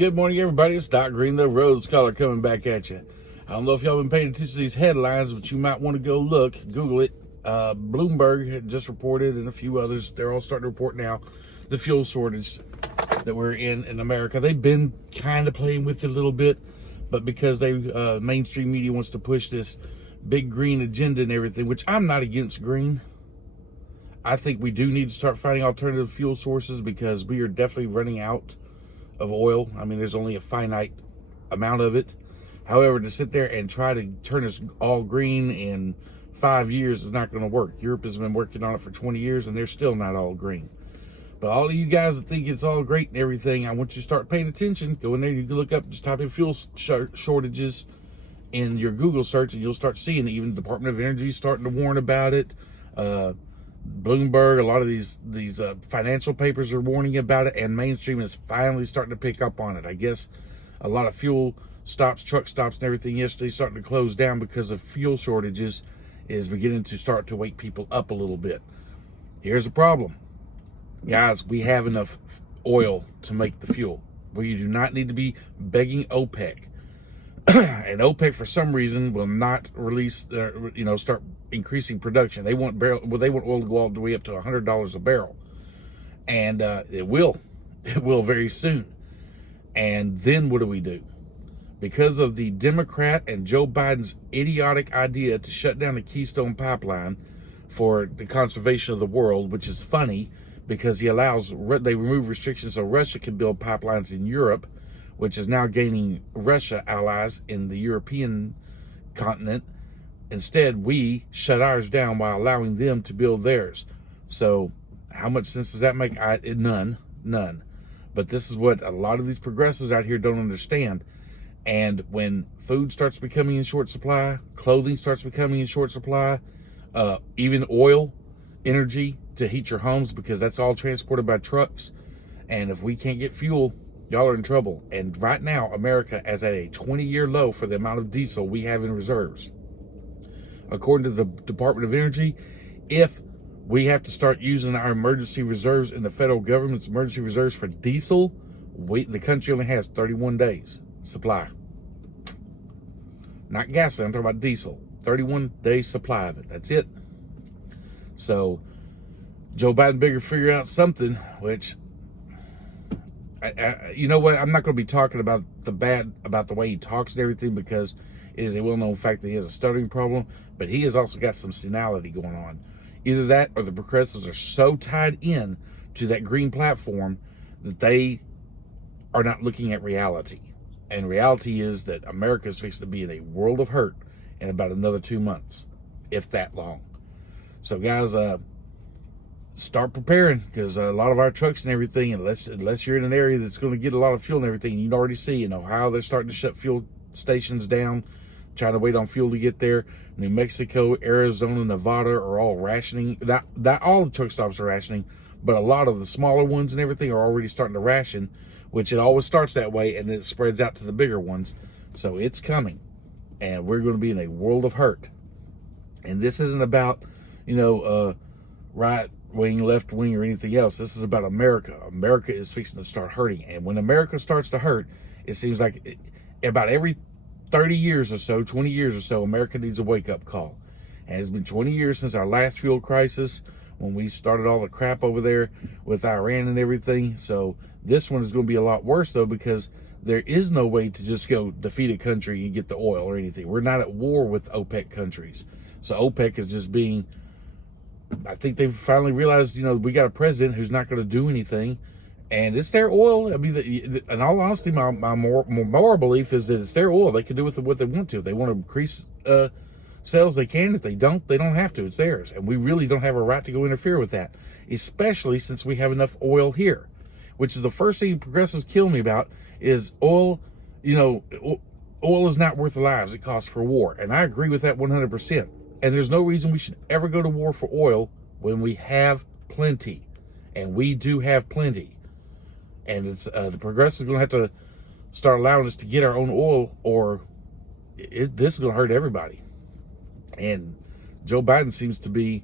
Good morning, everybody. It's Doc Green, the Road Scholar, coming back at you. I don't know if y'all been paying attention to these headlines, but you might want to go look, Google it. Bloomberg had just reported, and a few others, they're all starting to report now, the fuel shortage that we're in America. They've been kind of playing with it a little bit, but because mainstream media wants to push this big green agenda and everything, which I'm not against green. I think we do need to start finding alternative fuel sources because we are definitely running out of oil. I mean, there's only a finite amount of it. However, to sit there and try to turn us all green in 5 years is not going to work. Europe has been working on it for 20 years and they're still not all green. But all of you guys that think it's all great and everything, I want you to start paying attention. Go in there, you can look up, just type in fuel shortages in your Google search and you'll start seeing it. Even the Department of Energy is starting to warn about it. Bloomberg, a lot of these financial papers are warning about it, and mainstream is finally starting to pick up on it. I guess a lot of fuel stops, truck stops and everything yesterday starting to close down because of fuel shortages is beginning to start to wake people up a little bit. Here's the problem. Guys, we have enough oil to make the fuel. We do not need to be begging OPEC. And OPEC, for some reason, will not release, start increasing production. They want oil to go all the way up to $100 a barrel, and it will very soon. And then what do? Because of the Democrat and Joe Biden's idiotic idea to shut down the Keystone Pipeline for the conservation of the world, which is funny because they remove restrictions so Russia can build pipelines in Europe, which is now gaining Russia allies in the European continent. Instead, we shut ours down while allowing them to build theirs. So how much sense does that make? None. But this is what a lot of these progressives out here don't understand. And when food starts becoming in short supply, clothing starts becoming in short supply, even oil, energy to heat your homes, because that's all transported by trucks. And if we can't get fuel, y'all are in trouble. And right now, America is at a 20-year low for the amount of diesel we have in reserves. According to the Department of Energy, if we have to start using our emergency reserves in the federal government's emergency reserves for diesel, the country only has 31 days supply. Not gasoline, I'm talking about diesel. 31 days supply of it. That's it. So Joe Biden better figure out something, which... you know what? I'm not going to be talking about the way he talks and everything, because it is a well-known fact that he has a stuttering problem, but he has also got some senility going on. Either that or the progressives are so tied in to that green platform that they are not looking at reality. And reality is that America is fixing to be in a world of hurt in about another 2 months, if that long. So guys, start preparing, because a lot of our trucks and everything, unless you're in an area that's going to get a lot of fuel and everything, you can already see in Ohio they're starting to shut fuel stations down, trying to wait on fuel to get there. New Mexico, Arizona, Nevada are all rationing. Not all the truck stops are rationing, but a lot of the smaller ones and everything are already starting to ration, which it always starts that way and it spreads out to the bigger ones. So it's coming, and we're going to be in a world of hurt. And this isn't about right wing, left wing, or anything else. This is about America. America is fixing to start hurting. And when America starts to hurt, it seems like about every 30 years or so, 20 years or so, America needs a wake-up call. And it's been 20 years since our last fuel crisis, when we started all the crap over there with Iran and everything. So this one is going to be a lot worse, though, because there is no way to just go defeat a country and get the oil or anything. We're not at war with OPEC countries. So OPEC is just being... I think they've finally realized, we got a president who's not going to do anything, and it's their oil. I mean, in all honesty, my moral belief is that it's their oil. They can do with it what they want to. If they want to increase sales, they can. If they don't have to. It's theirs, and we really don't have a right to go interfere with that, especially since we have enough oil here, which is the first thing progressives kill me about is oil. Oil is not worth the lives it costs for war, and I agree with that 100%. And there's no reason we should ever go to war for oil when we have plenty. And we do have plenty. And it's the progressives are going to have to start allowing us to get our own oil, or this is going to hurt everybody. And Joe Biden seems to be,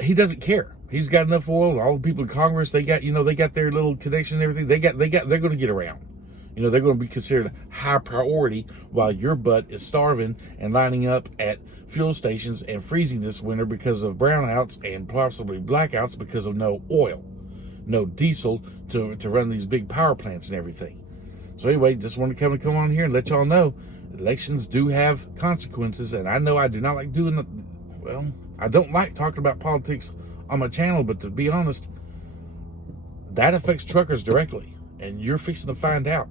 he doesn't care. He's got enough oil. All the people in Congress, they got their little connection and everything. They're going to get around. They're going to be considered high priority while your butt is starving and lining up at fuel stations and freezing this winter because of brownouts and possibly blackouts because of no oil, no diesel to run these big power plants and everything. So anyway, just wanted to come on here and let y'all know elections do have consequences. And I know I do not like I don't like talking about politics on my channel, but to be honest, that affects truckers directly. And you're fixing to find out.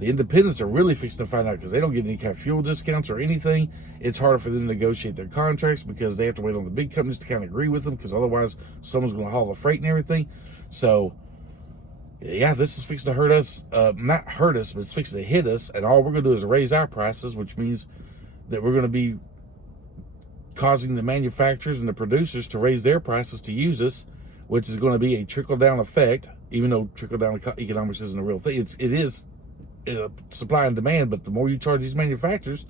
The independents are really fixing to find out because they don't get any kind of fuel discounts or anything. It's harder for them to negotiate their contracts because they have to wait on the big companies to kind of agree with them, because otherwise someone's going to haul the freight and everything. So, yeah, this is fixing to hurt us. Not hurt us, but it's fixing to hit us. And all we're going to do is raise our prices, which means that we're going to be causing the manufacturers and the producers to raise their prices to use us, which is going to be a trickle-down effect, even though trickle-down economics isn't a real thing. It is supply and demand, but the more you charge these manufacturers,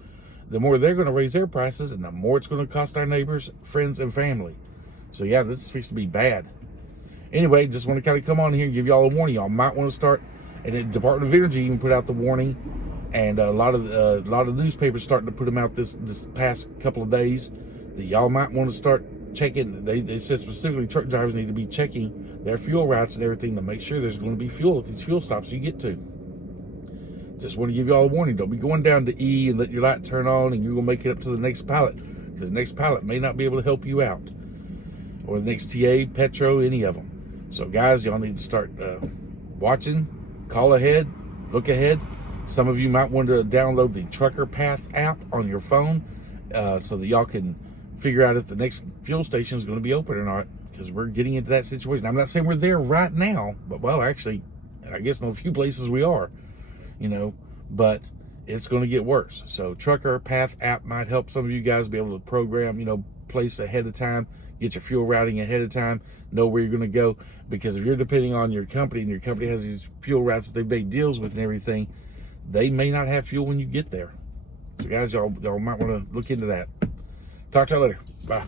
the more they're going to raise their prices, and the more it's going to cost our neighbors, friends, and family. So, yeah, this is fixing to be bad. Anyway, just want to kind of come on here and give y'all a warning. Y'all might want to start, and the Department of Energy even put out the warning, and a lot of newspapers starting to put them out this past couple of days, that y'all might want to start checking. They said specifically truck drivers need to be checking their fuel routes and everything to make sure there's going to be fuel at these fuel stops you get to. Just want to give you all a warning. Don't be going down to E and let your light turn on and you're going to make it up to the next pilot, because the next pilot may not be able to help you out, or the next TA, Petro, any of them. So guys, y'all need to start watching, call ahead, look ahead. Some of you might want to download the Trucker Path app on your phone so that y'all can figure out if the next fuel station is going to be open or not, because we're getting into that situation. I'm not saying we're there right now, but well, actually, I guess in a few places we are. But it's going to get worse. So Trucker Path app might help some of you guys be able to program, place ahead of time, get your fuel routing ahead of time, know where you're going to go. Because if you're depending on your company and your company has these fuel routes that they've made deals with and everything, they may not have fuel when you get there. So guys, y'all might want to look into that. Talk to you later. Bye.